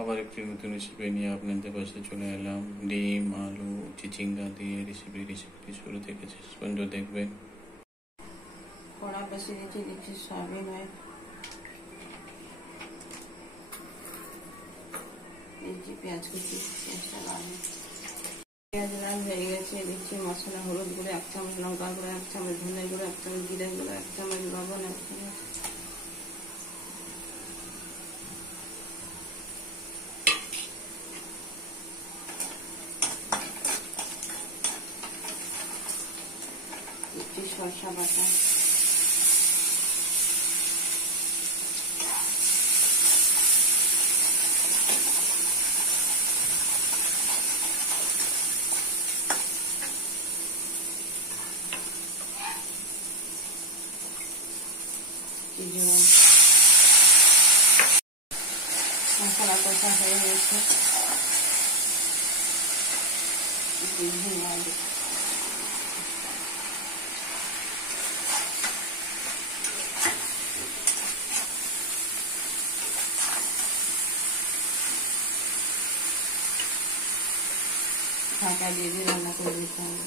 আবার একটি নতুন রেসিপি নিয়ে আপনাদের পাশে চলে এলাম। ডিম, আলু, চিচিঙ্গা দিয়ে রেসিপিটি শুরু থেকে শেষ পর্যন্ত দেখবেন। কড়া বসিয়ে দিচ্ছি, দেখছি সয়াবিন অয়েল দিচ্ছি, পেঁয়াজ কুচি, পেঁয়াজটা লাল পেঁয়াজ লাল হয়ে গেছে। দিচ্ছি মশলা, হলুদ গুঁড়ো 1 চামচ, লঙ্কা গুঁড়ো 1 চামচ, ধনে গুঁড়ো 1 চামচ, জিরে গুঁড়ো 1 চামচ, লবণ 1 চামচ, দিচ্ছি সরষা বাটা, মশলা কষা হয়ে গেছে। ঢাকা দিয়ে দিয়ে রান্না করে দিতে হবে।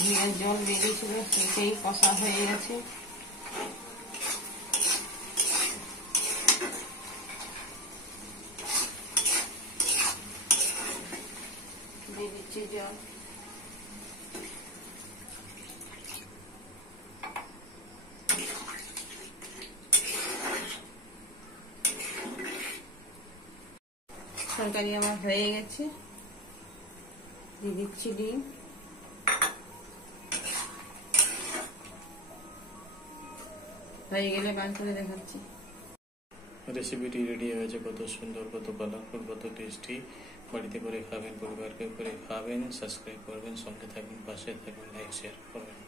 ঘিয়ের জল বেরিয়েছিল, সেটাই কষা হয়ে গেছে। দিয়ে দিচ্ছি জল, তরকারি আমার হয়ে গেছে। দিয়ে দিচ্ছি ডিম, হয়ে গেলে বার করে দেখাচ্ছি। রেসিপিটি রেডি হয়েছে, কত সুন্দর, কত কালারফুল, কত টেস্টি। বাড়িতে করে খাবেন, পরিবারকে করে খাবেন। সাবস্ক্রাইব করবেন, সঙ্গে থাকবেন, পাশে থাকবেন, লাইক শেয়ার করবেন।